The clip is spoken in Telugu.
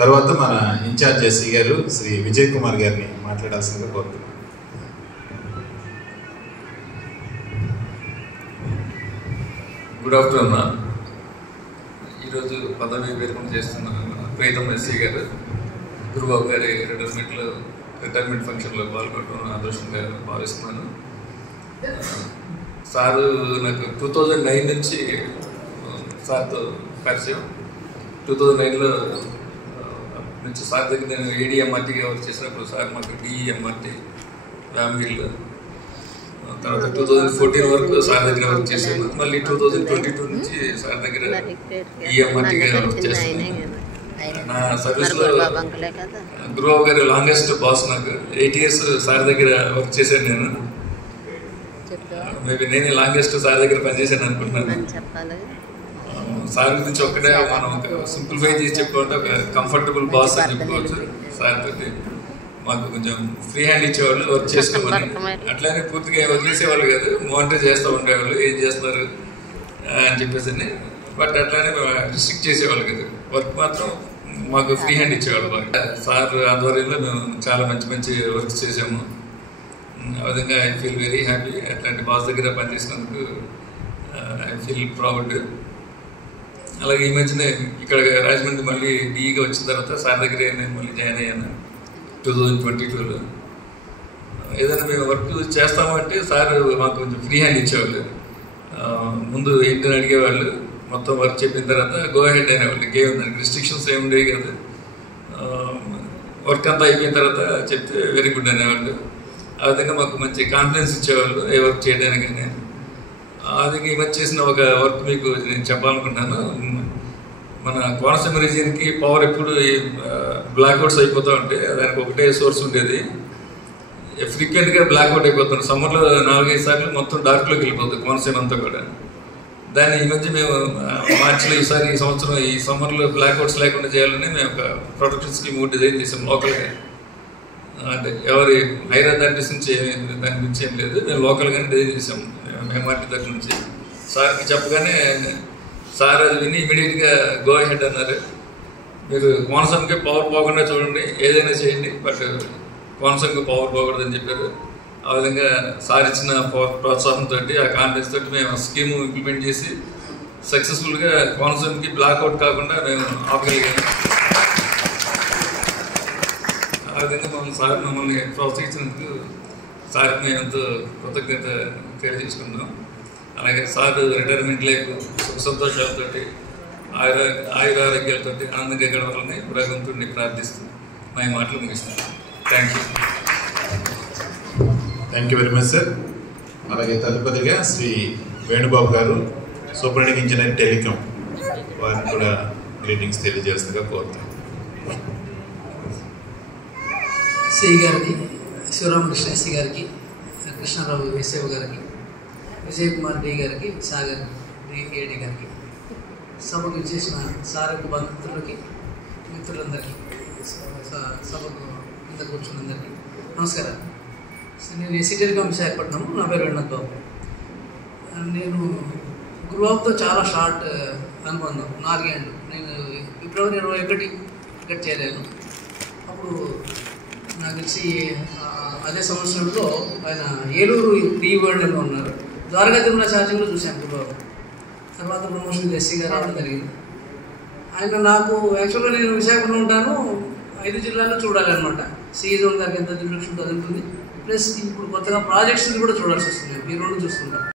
తర్వాత మన ఇన్ఛార్జ్ ఎస్సీ గారు శ్రీ విజయ్ కుమార్ గారిని మాట్లాడాల్సిందిగా కోరుతున్నాను. Good afternoon. ఈరోజు పదవి విరమణ చేస్తున్న ప్రీతం ఎస్సీ గారు గురుబాబు గారి రిటైర్మెంట్ ఫంక్షన్లో పాల్గొనడం అదృష్టంగా భావిస్తున్నాను. సారు నాకు 2009 నుంచి సార్తో పరిచయం. 2009లో నుంచి సార్ దగ్గర నేను ఏడీఎంఆర్టీగా వర్క్ చేసినప్పుడు సార్ మాకు డిఈఎంఆర్టీ వ్యామ్గిల్, తర్వాత 2014 వరకు సార్ దగ్గర వర్క్ చేశాను. మళ్ళీ 2022 నుంచి సార్ దగ్గర ఈఎంఆర్టీగా వర్క్ చేస్తున్నాను. నా సర్వీస్లో గురుబాబు గారు లాంగెస్ట్ బాస్. నాకు 8 years సార్ దగ్గర వర్క్ చేశాను. నేను మేబీ నేనే లాంగెస్ట్ సార్ దగ్గర పనిచేశాను అనుకుంటున్నాను. సార్ గురించి ఒక్కటే మనం సింప్లిఫై చేసి చెప్పుకోవాలంటే ఒక కంఫర్టబుల్ బాస్ అని చెప్పుకోవచ్చు. సార్ తోటి మాకు కొంచెం ఫ్రీ హ్యాండ్ ఇచ్చేవాళ్ళు వర్క్ చేసుకోమని. అట్లానే పూర్తిగా వదిలేసేవాళ్ళు కాదు, మానిటర్ చేస్తూ ఉండేవాళ్ళు ఏం చేస్తున్నారు అని చెప్పేసి. బట్ అట్లానే రిస్ట్రిక్ట్ చేసేవాళ్ళు కదా, వర్క్ మాత్రం మాకు ఫ్రీ హ్యాండ్ ఇచ్చేవాళ్ళు బాగా. సార్ ఆధ్వర్యంలో మేము చాలా మంచి మంచి వర్క్ చేసాము. ఆ విధంగా ఐ ఫీల్ వెరీ హ్యాపీ. అట్లాంటి బాస్ దగ్గర పనిచేసినందుకు ఐ ఫీల్ ప్రౌడ్. అలాగే ఈ మధ్యన ఇక్కడ రాజమండ్రి మళ్ళీ డీఈగా వచ్చిన తర్వాత సార్ దగ్గరే నేను మళ్ళీ జాయిన్ అయ్యాను 2022లో. ఏదైనా మేము వర్క్ చేస్తామంటే సార్ మాకు కొంచెం ఫ్రీ హ్యాండ్ ఇచ్చేవాళ్ళు. ముందు ఏంటని అడిగేవాళ్ళు, మొత్తం వర్క్ చెప్పిన తర్వాత గో హెడ్ అనేవాళ్ళు. ఇంకేముందానికి రిస్ట్రిక్షన్స్ ఏమి ఉండేవి కదా. వర్క్ అంతా అయిపోయిన తర్వాత చెప్తే వెరీ గుడ్ అనేవాళ్ళు. ఆ విధంగా మాకు మంచి కాన్ఫిడెన్స్ ఇచ్చేవాళ్ళు ఏ వర్క్ చేయడానికి. అది ఈ మధ్య చేసిన ఒక వర్క్ మీకు నేను చెప్పాలనుకుంటున్నాను. మన కోనసీమ రీజియన్కి పవర్ ఎప్పుడు బ్లాక్అవుట్స్ అయిపోతూ ఉంటే దానికి ఒకటే సోర్స్ ఉండేది. ఫ్రీక్వెంట్గా బ్లాక్అవుట్ అయిపోతుంది. సమ్మర్లో 4-5 సార్లు మొత్తం డార్క్లోకి వెళ్ళిపోతుంది కోనసీమ అంతా కూడా. దాన్ని ఈ మధ్య మేము మార్చిలో ఈ సంవత్సరం ఈ సమ్మర్లో బ్లాక్అవుట్స్ లేకుండా చేయాలని మేము ఒక ప్రొటెక్షన్ స్కీమ్ డిజైన్ చేసాం లోకల్గా. అంటే ఎవరి హైర్ అథారిటీస్ నుంచి దాని గురించి ఏం లేదు, మేము లోకల్గానే డిజైన్ చేసాం ఎంఆర్టీ దగ్గర నుంచి. సార్కి చెప్పగానే సార్ అది విని ఇమీడియట్గా గో హెడ్ అన్నారు. మీరు కోనసీమకి పవర్ పోకుండా చూడండి, ఏదైనా చేయండి, బట్ కోనసీమకి పవర్ పోకూడదని చెప్పారు. ఆ విధంగా సార్ ఇచ్చిన ప్రోత్సాహంతో ఆ కాన్ఫిడెన్స్ తోటి మేము స్కీము ఇంప్లిమెంట్ చేసి సక్సెస్ఫుల్గా కోనసీమకి బ్లాక్అవుట్ కాకుండా మేము ఆపగలిగాము. ఆ విధంగా మమ్మల్ని ప్రోత్సహించినందుకు సార్కి మేము ఎంతో కృతజ్ఞత తెలియజేసుకున్నాం. అలాగే సార్ రిటైర్మెంట్ లైఫ్ సుఖ సంతోషాలతో ఆయురారోగ్యాలతో ఆనందంగా గడవాలని భగవంతుడిని ప్రార్థిస్తూ మా మాటలు ముగిస్తాను. Thank you very much sir. అలాగే తదుపరిగా శ్రీ వేణుబాబు గారు, సూపరింటెండెంట్ ఇంజనీర్ టెలికాం, వారిని కూడా గ్రీటింగ్స్ తెలియజేస్తుందిగా కోరుతాను. సిఐ గారికి, శివరామకృష్ణ ఎస్సీ గారికి, కృష్ణారావు ఎస్ఏఓ గారికి, విజయ్ కుమార్ డి గారికి, సాగర్ ఏడి గారికి, సభకు చేసిన సార్ యొక్క బంధువులకి, మిత్రులందరికీ, సభకు ఇంత కూర్చున్నందరికీ నమస్కారం. నేను ఎస్సీ టెలికాం విశాఖపట్నం. నా పేరు వెన్నత్ బాబు. నేను గురుబాబుతో చాలా షార్ట్ అనుబంధం, 4 ఏళ్ళు. నేను ఫిబ్రవరి 21 ఇక్కడ చేరాను. అప్పుడు నాకు తెలిసి అదే సంవత్సరంలో ఆయన ఏలూరు డివైడర్లో ఉన్నారు. ద్వారకా తిరుమల ఛార్జింగ్లో చూశాను గురుబాబు. తర్వాత ప్రమోషన్ ఎస్సీగా రావడం జరిగింది. ఆయన నాకు యాక్చువల్గా నేను విశాఖపట్నం ఉంటాను, 5 జిల్లాల్లో చూడాలన్నమాట. సీజన్ గారికి ఎంత రిఫ్లెక్షన్ ఉంటుంది, ప్లస్ ఇప్పుడు కొత్తగా ప్రాజెక్ట్స్ని కూడా చూడాల్సి వస్తుంది. ఈ 2 చూస్తుంటాం.